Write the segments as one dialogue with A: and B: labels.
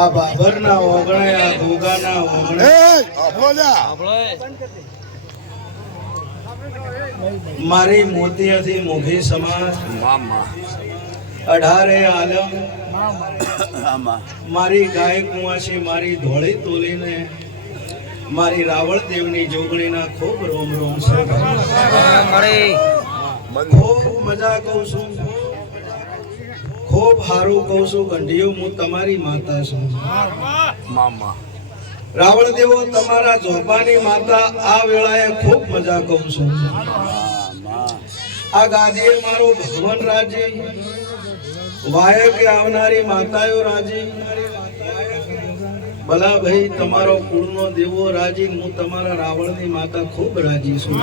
A: આ બાબરના ઓગણે આ ગોગાના ઓગણે. મારી મોતિયાથી મોઘી સમાજ. અઢારે આલમ. મારી ગાય કુંવાસી મારી ધોળી તોલીને. મારી રાવળ દેવની જોગણીના ખૂબ રોમ રોમ છે ખૂબ મજા કહું છું. ખૂબ સારું કહું છું ગંઢિયો હું તમારી માતા છું. રાવળ દેવો તમારા જોબાની માતા આ વેળાએ ખૂબ મજા કહું છું. આ ગાદીએ મારો ભગવાન રાજી. વાયકે આવનારી માતાઓ રાજી. ભલા ભાઈ તમારો કુળનો દેવો રાજી હું તમારા રાવણની માતા ખૂબ રાજી છું.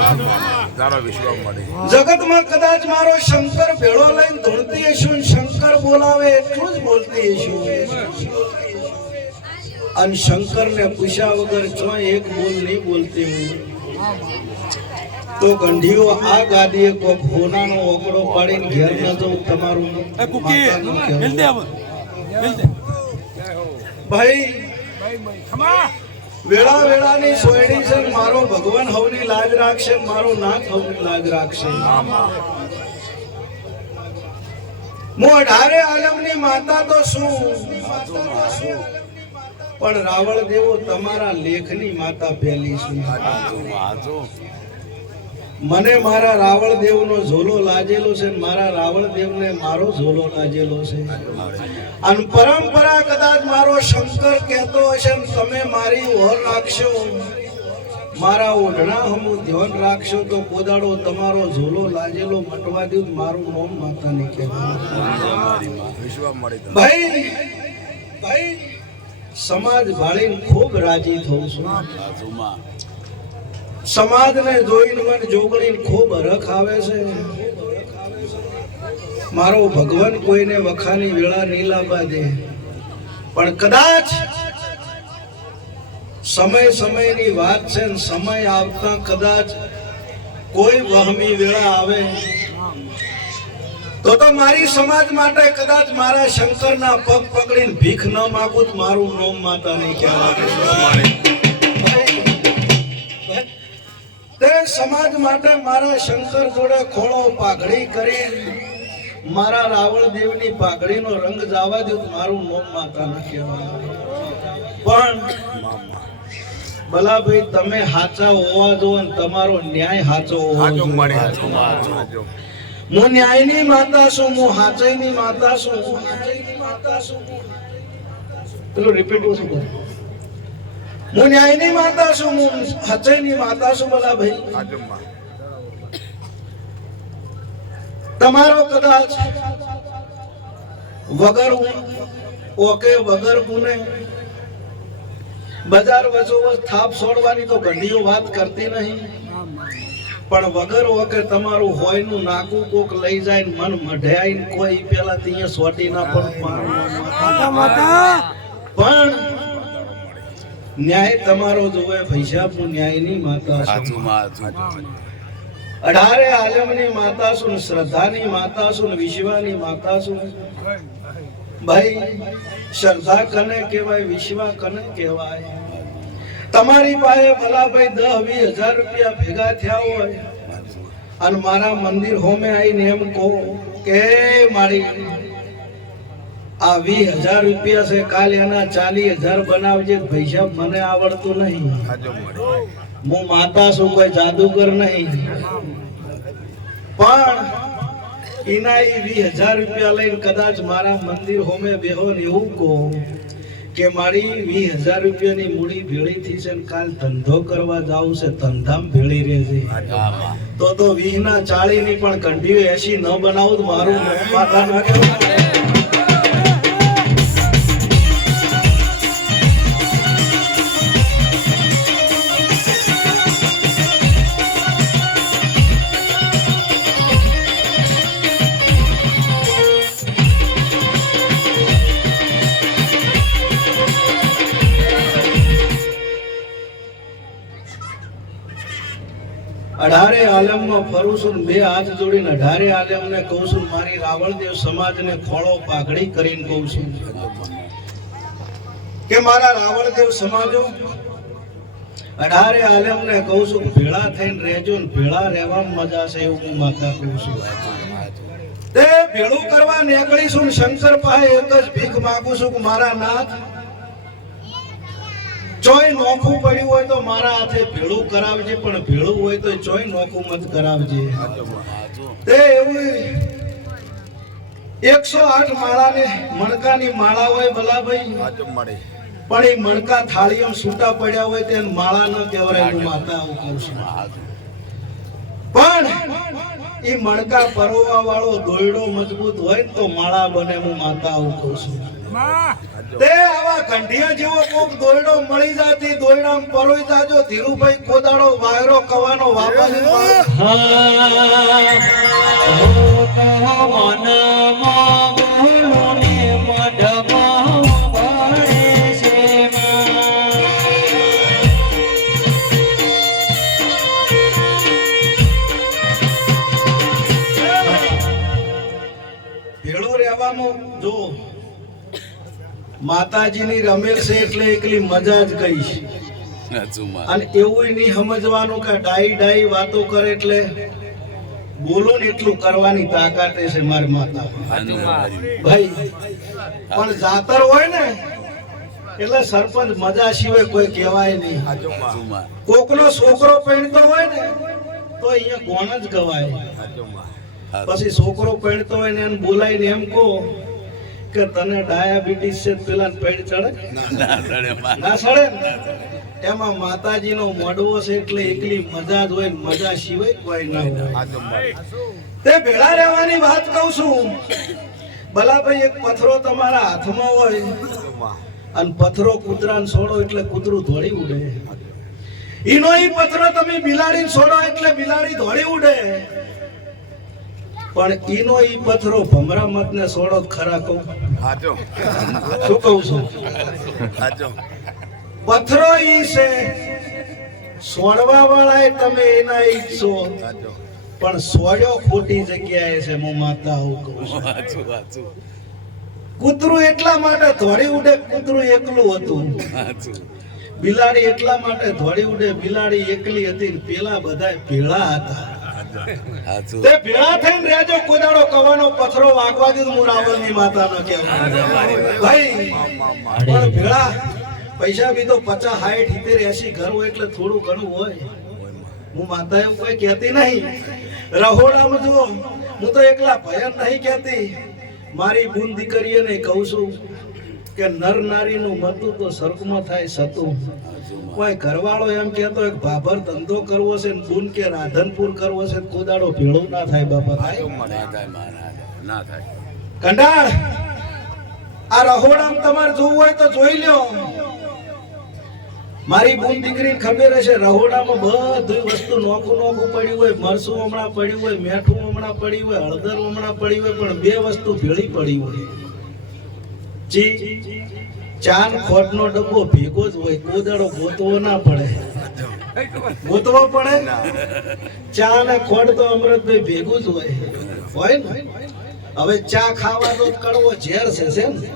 A: જગતમાં કદાચ મારો શંકર ભેળો લઈને ધૂણતી હશું શંકર બોલાવે એટલું જ બોલતી હશું. અને શંકરને પૂછ્યા વગર છ એક બોલ નહીં બોલતી હું. તો ગંઢીઓ આ ગાદીએ કોક હોનાનો ઓકડો પાડીને ઘેર ન જવું તમારું ભાઈ વેળા વેળાની સોયડી છે, મારો ભગવાન હવની લાજ રાખશે, મારો નાથ હવની લાજ રાખશે. મોઢારે આલમની માતા તો શું પણ રાવળ દેવો તમારા લેખની માતા પહેલી શું મને મારા રાવળ દેવનો ઝોલો લાજેલો છે, મારા રાવળ દેવને મારો ઝોલો લાજેલો છે. અને પરંપરા કદાચ મારો શંકર કહેતો હશે તમે મારી ઓર રાખશો. મારા ઓઢણા હમું ધ્યાન રાખશો તો કોદાડો તમારો ઝોલો લાજેલો મટવા દઉં મારું મોમ માતાને કહેવાય ભાઈ ભાઈ, સમાજ ભાળીને ખૂબ રાજી થઉં છું. સમાજને જોઈને મને જોગણીને ખૂબ હરખ આવે છે. મારો ભગવાન કોઈને વખાની વેળા નહીં લાવવા દે. પણ કદાચ સમય સમયની વાત છે ને સમય આવતા કદાચ કોઈ વહમી વેળા આવે. તો તો મારી સમાજ માટે કદાચ મારા શંકરના પગ પકડીને ભીખ ન માગું મારું નોમ માતા નહીં કહેવાય તે સમાજ માટે મારા શંકર જોડે ખોળો પાઘડી કરી મારા રાવળ દેવની પાઘડીનો રંગ જવા દે તો મારું મોમ માતા ન કહેવાય. પણ ભલાભાઈ તમે હાચા હોવા જો અને તમારો ન્યાય હાચો હોવો હું ન્યાયની માતા છું હું હાચઈની માતા છું હું હાચઈની માતા છું. પેલું રિપીટ ઓછું કરો. હું ન્યાયની માતા છું હું હાચઈની માતા છું ભલા ભાઈ તમારો કદાચ વગર ઓકે વગર ગુને બજાર વચોવચ થાપ છોડવાની તો ઘડીઓ વાત કરતી નહીં. પણ વગર ઓકે તમારું હોયનું નાકું કોક લઈ જાય ને મન મઢાઈ ને કોઈ પેલા ત્યાં સોટી ના પણ પણ ન્યાય તમારો જોવે પૈસા ન્યાયની માતા અઢારે આલમની માતા સુન શ્રદ્ધાની માતા સુન વિશ્વાની માતા સુન ભાઈ, શ્રદ્ધા કને કહેવાય, વિશ્વા કને કહેવાય? તમારી પાસે ભલા ભાઈ દસ વીસ હજાર રૂપિયા ભેગા થયા હોય અને મારા મંદિર હોમે આવીને એમ કહો કે, મારી આ વીસ હજાર રૂપિયા છે, કાલે એના ચાલીસ હજાર બનાવજે, પૈસા મને આવડતું નહીં. હું માતા છું, કોઈ જાદુગર નહીં. પણ એના એ વીસ હજાર રૂપિયા લઈને કદાચ મારા મંદિર હોમે બેહો ને એવું કહો કે મારી વીસ હજાર રૂપિયાની મૂડી ભેળી થઈ છે ને કાલ ધંધો કરવા જાવું છે, ધંધામ ભેળી રહેશે તો તો વીસ ના ચાળી ની પણ કંઢીઓ એસી ન બનાવું મારું અઢારે આલમમાં ફરું છું બે હાથ જોડીને અઢારે આલમને કહું છું, મારી રાવણદેવ સમાજને ખોળો પાઘડી કરીને કહું છું. કે મારા રાવણદેવ સમાજો, અઢારે આલમને કહું છું, ભેળા થઈને રહેજો ને ભેળા રહેવામાં મજા છે એવું હું માતા કહું છું. તે ભેળું કરવા નીકળીશું શંકર પાસે એક જ ભીખ માગું છું કે મારા નાથ ચોય નોખું પડ્યું હોય તો મારા હાથે ભેળું કરાવજે પણ ભેળું હોય તો ચોય નોખું મત કરાવજે. તે એવું એકસો આઠ માળાને મણકાની માળા હોય ભલાભાઈ. પણ એ મણકા થાળીઓ છૂટા પડ્યા હોય તેને માળા ન કહેવાય હું માતા આવું કહું છું. પણ એ મણકા પરોવા વાળો દોયડો મજબૂત હોય તો માળા બને હું માતા આવું કહું છું. તે આવા કંઢિયા જેવો કોક દોયડો મળી જાતી દોરડા પરોઈ જાજો ધીરુભાઈ કોદાળો વાયરો કવાનો વાપસ ભેળું રહેવાનું જો માતાજીની રમેલ છે એટલે એકલી મજા જ કહીશ. અને એવું નહીં સમજવાનું કે ડાઈ ડાઈ વાતો કરે એટલે બોલો ને એટલું કરવાની તાકાત છે મારી માતા. ભાઈ પણ જાતર હોય ને એટલે સરપંચ મજા સિવાય કોઈ કહેવાય નહીં. કોકનો છોકરો પહેણતો હોય ને તો અહીંયા કોણ જ ગવાય. પછી છોકરો પહેણતો હોય ને એને ને એમ કહો કે તને ડાયાબિટીસ છે પેલા પેડ ચડે? ના ચડે ને એમાં માતાજીનો મડવો છે એટલે એકલી મજા જ હોય મજા સિવાય કોઈ ના હોય. તે ભેળા રહેવાની વાત કહું છું. ભલાભાઈ એક પથરો તમારા હાથમાં હોય. અને પથરો કૂતરાને છોડો એટલે કૂતરું ધોળી ઉડે. ઈનો ઈ પથરો તમે બિલાડીને છોડો એટલે બિલાડી ધોળી ઉડે. પણ ઈનો ઈ પથરો ભમરા મત ને સોડો ખરા કહું. શું કહું છું? પથરો ઈ છે સોડવા વાળાએ તમે એના ઈચ્છો. પણ સોડ્યો ખોટી જગ્યાએ છે હું માતા હું કહું છું. કૂતરું એટલા માટે ધોળી ઉડે કૂતરું એકલું હતું? બિલાડી એટલા માટે ધોળી ઉડે બિલાડી એકલી હતી પેલા બધા ભેળા હતા. તે ભેળા થઈને રહેજો કોદાળો કવાનો પથરો વાગવા દીધું મુરાવલની માતાનો કહેવાય. ભાઈ પણ ભેળા પૈસા બી તો પચાસ સાઠ સિત્તેર એસી ઘર હોય એટલે થોડું ઘણું હોય. હું માતા એવું કોઈ કહેતી નહીં. રહોડામાં જુઓ હું તો એકલા ભયન નહીં કહેતી. મારી બુન દીકરીઓને કહું છું કે નર નારીનું મતું તો સ્વર્ગમાં થાય સતું. કોઈ ઘરવાળો એમ કહેતો એક ભાભર ધંધો કરવો છે ને બુન કે રાધનપુર કરવો છે કોદાડો ભેળો ના થાય બાપા. થાય કંડાળ આ રહોડામ તમારે જોવું હોય તો જોઈ લ્યો. મારી બુન દીકરી ખબર હશે રહોડામાં બધી વસ્તુ નોખું નોખું પડ્યું હોય મરસું હમણાં પડ્યું હોય મેઠું હમણાં પડ્યું હોય હળદર હમણાં પડી હોય પણ બે વસ્તુ ભેળી પડી હોય. જી. ચાન ખોટનો ડબ્બો ભેગો જ હોય કોદાળો ગોતવો ના પડે. ગોતવો પડે? ચા ને ખોટ તો અમૃતભાઈ ભેગું જ હોય. હોય ને? હવે ચા ખાવાનો કડવો ઝેર છે છે ને?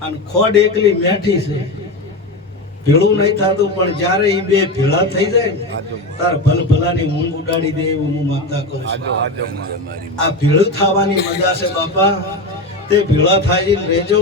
A: અને ખોડ એકલી મેઠી છે. ભેળું નહીં થતું પણ જ્યારે એ બે ભેળા થઈ જાય ને તાર ભલ ભલાની ઊંઘ ઉડાડી દે એવું હું માનતા કહું આ ભેળું થવાની મજા છે બાપા. તે ભેળા થાય રહેજો.